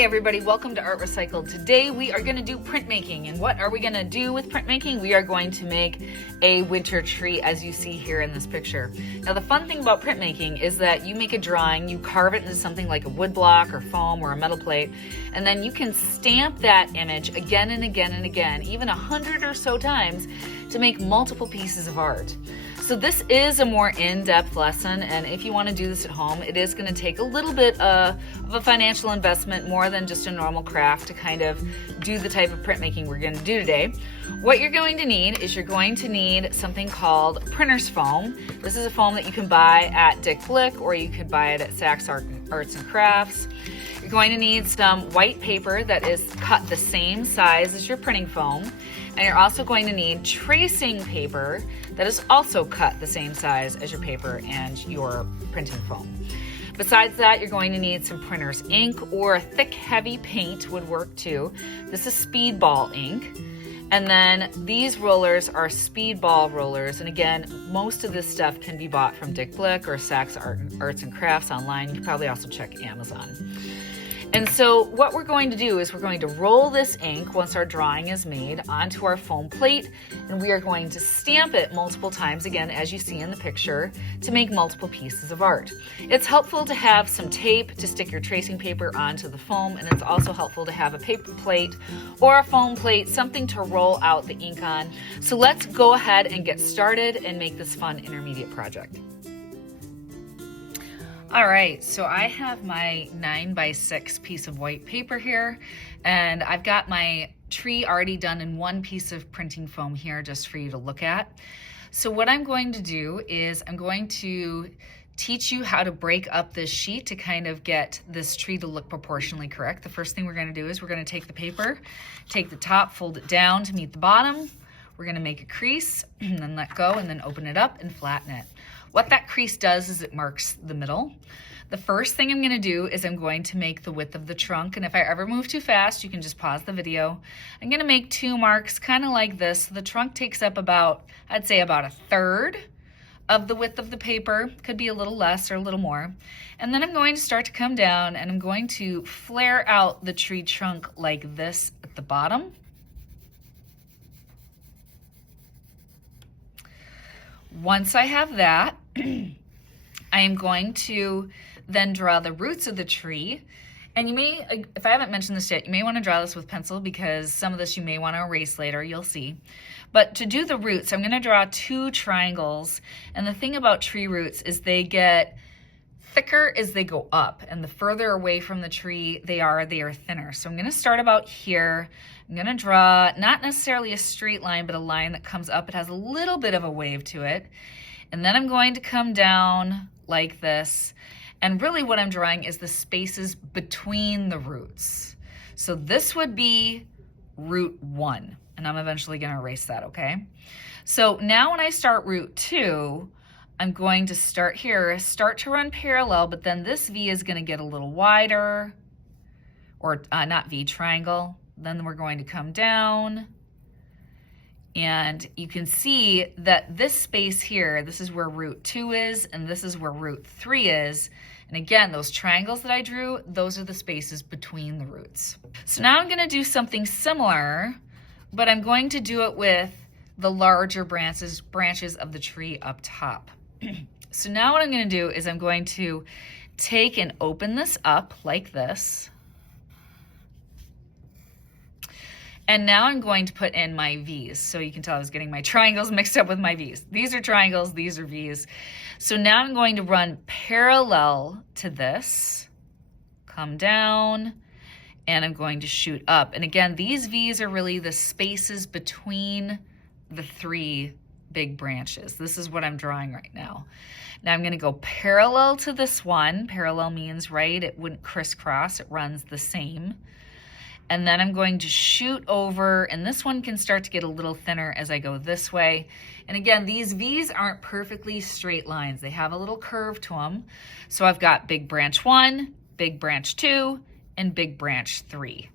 Hey everybody, welcome to Art Recycled. Today we are going to do printmaking. And what are we going to do with printmaking? We are going to make a winter tree as you see here in this picture. Now the fun thing about printmaking is that you make a drawing, you carve it into something like a wood block or foam or a metal plate, and then you can stamp that image again and again and again, even 100 or so times, to make multiple pieces of art. So this is a more in-depth lesson, and if you want to do this at home, it is going to take a little bit of a financial investment more than just a normal craft to kind of do the type of printmaking we're going to do today. What you're going to need is you're going to need something called printer's foam. This is a foam that you can buy at Dick Blick, or you could buy it at Saks Arts and Crafts. You're going to need some white paper that is cut the same size as your printing foam. And you're also going to need tracing paper that is also cut the same size as your paper and your printing foam. Besides that, you're going to need some printer's ink, or a thick, heavy paint would work too. This is Speedball ink. And then these rollers are Speedball rollers. And again, most of this stuff can be bought from Dick Blick or Saks Arts and Crafts online. You can probably also check Amazon. And so what we're going to do is we're going to roll this ink, once our drawing is made, onto our foam plate, and we are going to stamp it multiple times, again, as you see in the picture, to make multiple pieces of art. It's helpful to have some tape to stick your tracing paper onto the foam, and it's also helpful to have a paper plate or a foam plate, something to roll out the ink on. So let's go ahead and get started and make this fun intermediate project. All right, so I have my 9x6 piece of white paper here, and I've got my tree already done in one piece of printing foam here just for you to look at. So what I'm going to do is I'm going to teach you how to break up this sheet to kind of get this tree to look proportionally correct. The first thing we're going to do is we're going to take the paper, take the top, fold it down to meet the bottom. We're going to make a crease and then let go and then open it up and flatten it. What that crease does is it marks the middle. The first thing I'm going to do is I'm going to make the width of the trunk, and if I ever move too fast, you can just pause the video. I'm going to make 2 marks kind of like this. The trunk takes up about, I'd say about 1/3 of the width of the paper. Could be a little less or a little more. And then I'm going to start to come down, and I'm going to flare out the tree trunk like this at the bottom. Once I have that, I am going to then draw the roots of the tree. And you may, if I haven't mentioned this yet, you may want to draw this with pencil because some of this you may want to erase later, you'll see. But to do the roots, I'm going to draw 2 triangles. And the thing about tree roots is they get thicker as they go up, and the further away from the tree they are thinner. So I'm going to start about here. I'm going to draw not necessarily a straight line, but a line that comes up. It has a little bit of a wave to it. And then I'm going to come down like this. And really what I'm drawing is the spaces between the roots. So this would be root 1, and I'm eventually going to erase that, okay? So now when I start root 2, I'm going to start here, start to run parallel, but then this V is going to get a little wider, or not V, triangle. Then we're going to come down, and you can see that this space here, this is where root 2 is, and this is where root 3 is. And again, those triangles that I drew, those are the spaces between the roots. So now I'm going to do something similar, but I'm going to do it with the larger branches of the tree up top. So now what I'm going to do is I'm going to take and open this up like this. And now I'm going to put in my V's. So you can tell I was getting my triangles mixed up with my V's. These are triangles, these are V's. So now I'm going to run parallel to this, come down, and I'm going to shoot up. And again, these V's are really the spaces between the 3 big branches. This is what I'm drawing right now. Now I'm going to go parallel to this one. Parallel means, right, it wouldn't crisscross, it runs the same. And then I'm going to shoot over, and this one can start to get a little thinner as I go this way. And again, these V's aren't perfectly straight lines. They have a little curve to them. So I've got big branch 1, big branch 2, and big branch 3.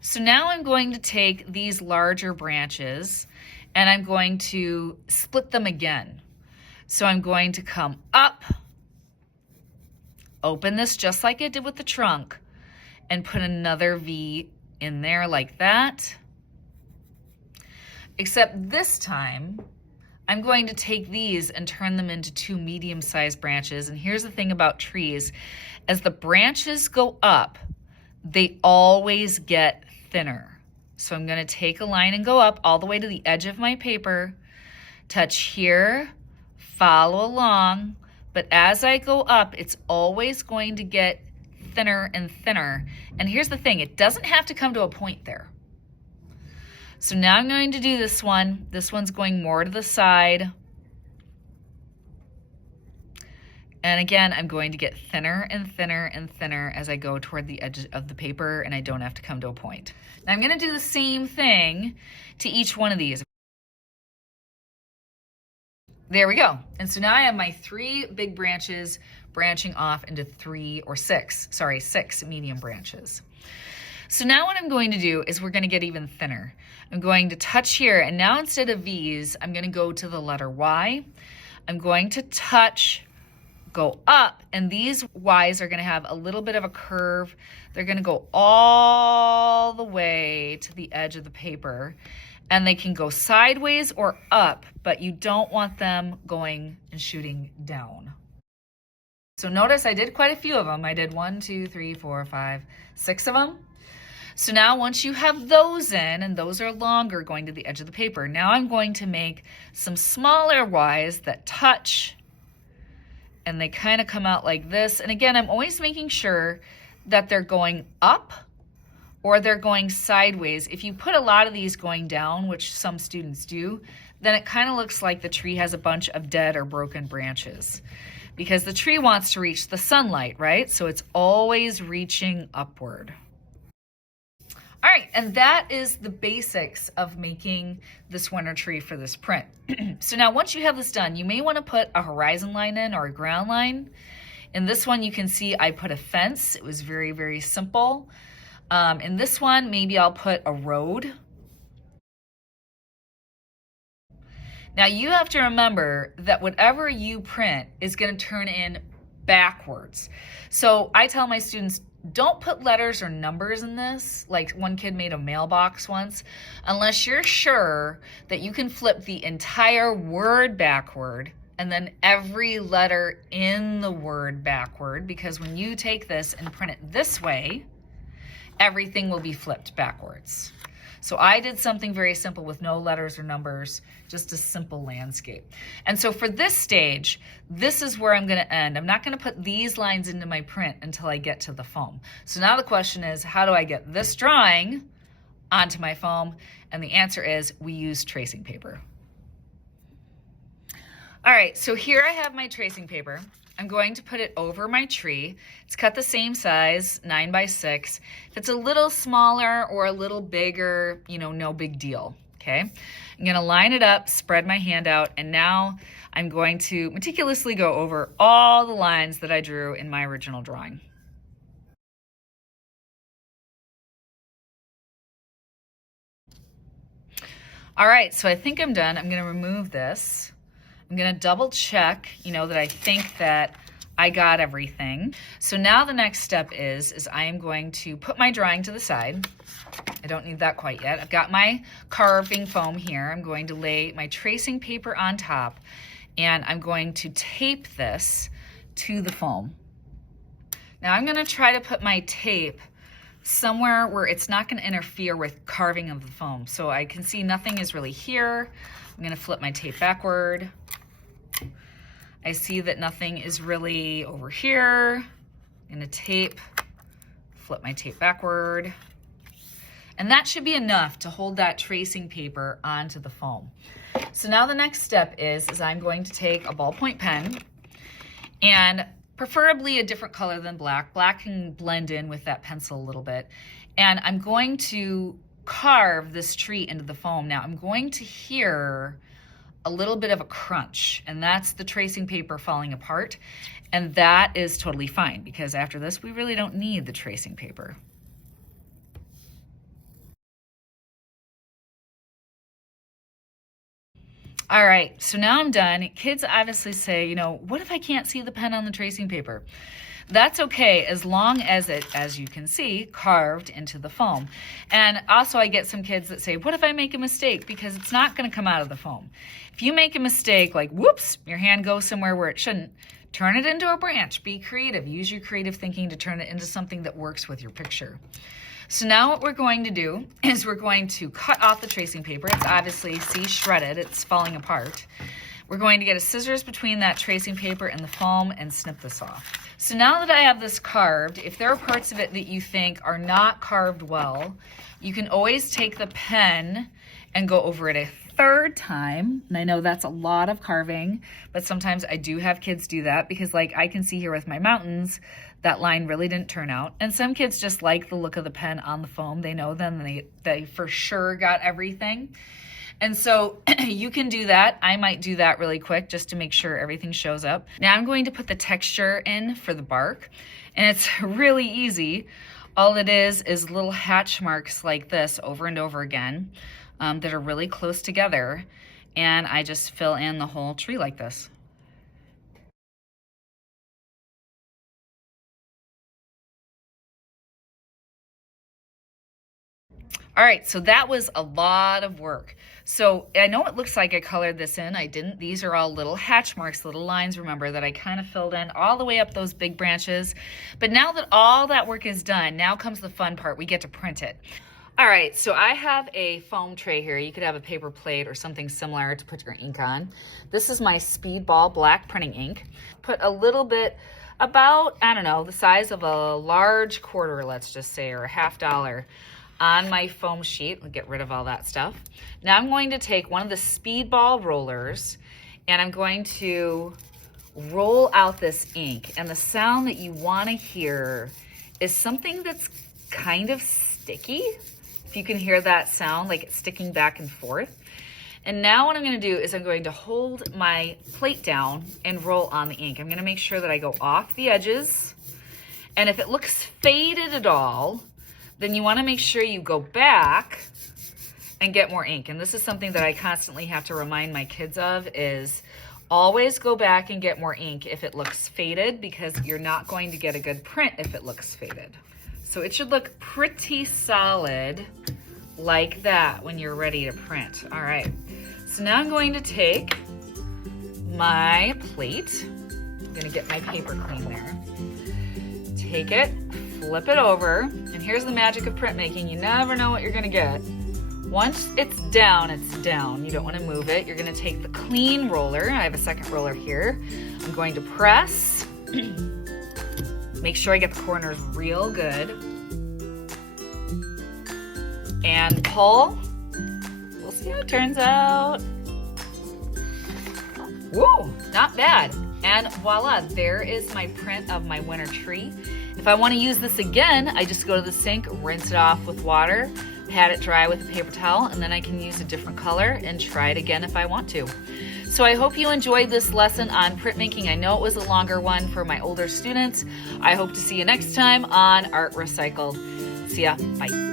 So now I'm going to take these larger branches and I'm going to split them again. So I'm going to come up, open this just like I did with the trunk, and put another V in there like that. Except this time, I'm going to take these and turn them into 2 medium-sized branches. And here's the thing about trees. As the branches go up, they always get thinner. So I'm going to take a line and go up all the way to the edge of my paper, touch here, follow along, but as I go up, it's always going to get thinner and thinner. And here's the thing, it doesn't have to come to a point there. So now I'm going to do this one. This one's going more to the side. And again, I'm going to get thinner and thinner and thinner as I go toward the edge of the paper, and I don't have to come to a point. Now I'm going to do the same thing to each one of these. There we go. And so now I have my 3 big branches branching off into 6 medium branches. So now what I'm going to do is we're going to get even thinner. I'm going to touch here, and now instead of V's, I'm going to go to the letter Y. I'm going to touch, go up, and these Y's are going to have a little bit of a curve. They're going to go all the way to the edge of the paper, and they can go sideways or up, but you don't want them going and shooting down. So notice I did quite a few of them. I did 1, 2, 3, 4, 5, 6 of them. So now once you have those in, and those are longer going to the edge of the paper, now I'm going to make some smaller Y's that touch, and they kind of come out like this. And again, I'm always making sure that they're going up or they're going sideways. If you put a lot of these going down, which some students do, then it kind of looks like the tree has a bunch of dead or broken branches, because the tree wants to reach the sunlight, right? So it's always reaching upward. All right, and that is the basics of making this winter tree for this print. So now once you have this done, you may want to put a horizon line in or a ground line. In this one, you can see I put a fence. It was very, very simple. In this one, maybe I'll put a road. Now you have to remember that whatever you print is going to turn in backwards. So I tell my students, don't put letters or numbers in this. Like one kid made a mailbox once, unless you're sure that you can flip the entire word backward and then every letter in the word backward, because when you take this and print it this way, everything will be flipped backwards. So I did something very simple with no letters or numbers, just a simple landscape. And so for this stage, this is where I'm going to end. I'm not going to put these lines into my print until I get to the foam. So now the question is, how do I get this drawing onto my foam? And the answer is we use tracing paper. All right, so here I have my tracing paper. I'm going to put it over my tree. It's cut the same size, 9 by 6. If it's a little smaller or a little bigger, no big deal, okay? I'm gonna line it up, spread my hand out, and now I'm going to meticulously go over all the lines that I drew in my original drawing. All right, so I think I'm done. I'm gonna remove this. I'm gonna double check, that I think that I got everything. So now the next step is I am going to put my drawing to the side. I don't need that quite yet. I've got my carving foam here. I'm going to lay my tracing paper on top, and I'm going to tape this to the foam. Now I'm gonna try to put my tape somewhere where it's not gonna interfere with carving of the foam. So I can see nothing is really here. I'm gonna flip my tape backward. I see that nothing is really over here. I'm gonna flip my tape backward. And that should be enough to hold that tracing paper onto the foam. So now the next step is I'm going to take a ballpoint pen, and preferably a different color than black. Black can blend in with that pencil a little bit. And I'm going to carve this tree into the foam. Now I'm going to hear a little bit of a crunch, and that's the tracing paper falling apart. And that is totally fine, because after this, we really don't need the tracing paper. All right, so now I'm done. Kids obviously say, what if I can't see the pen on the tracing paper? That's okay as long as it, as you can see, carved into the foam. And also I get some kids that say, what if I make a mistake? Because it's not gonna come out of the foam. If you make a mistake, like whoops, your hand goes somewhere where it shouldn't, turn it into a branch. Be creative. Use your creative thinking to turn it into something that works with your picture. So now what we're going to do is we're going to cut off the tracing paper. It's obviously, see, shredded. It's falling apart. We're going to get a scissors between that tracing paper and the foam and snip this off. So now that I have this carved, if there are parts of it that you think are not carved well, you can always take the pen and go over it a third time. And I know that's a lot of carving, but sometimes I do have kids do that because, like I can see here with my mountains, that line really didn't turn out. And some kids just like the look of the pen on the foam. They know then they for sure got everything. And so you can do that. I might do that really quick just to make sure everything shows up. Now I'm going to put the texture in for the bark, and it's really easy. All it is little hatch marks like this over and over again that are really close together, and I just fill in the whole tree like this. All right, so that was a lot of work. So I know it looks like I colored this in. I didn't. These are all little hatch marks, little lines, remember, that I kind of filled in all the way up those big branches. But now that all that work is done, now comes the fun part. We get to print it. All right, so I have a foam tray here. You could have a paper plate or something similar to put your ink on. This is my Speedball black printing ink. Put a little bit, about, I don't know, the size of a large quarter, let's just say, or a $50 on my foam sheet. I'll get rid of all that stuff. Now I'm going to take one of the Speedball rollers and I'm going to roll out this ink. And the sound that you want to hear is something that's kind of sticky. If you can hear that sound, like it's sticking back and forth. And now what I'm going to do is I'm going to hold my plate down and roll on the ink. I'm going to make sure that I go off the edges. And if it looks faded at all, then you want to make sure you go back and get more ink. And this is something that I constantly have to remind my kids of, is always go back and get more ink if it looks faded, because you're not going to get a good print if it looks faded. So it should look pretty solid like that when you're ready to print. All right, so now I'm going to take my plate. I'm gonna get my paper clean there. Take it, flip it over, and here's the magic of printmaking. You never know what you're gonna get. Once it's down, it's down. You don't wanna move it. You're gonna take the clean roller. I have a second roller here. I'm going to press. Make sure I get the corners real good. And pull. We'll see how it turns out. Woo, not bad. And voila, there is my print of my winter tree. If I want to use this again, I just go to the sink, rinse it off with water, pat it dry with a paper towel, and then I can use a different color and try it again if I want to. So I hope you enjoyed this lesson on printmaking. I know it was a longer one for my older students. I hope to see you next time on Art Recycled. See ya, bye.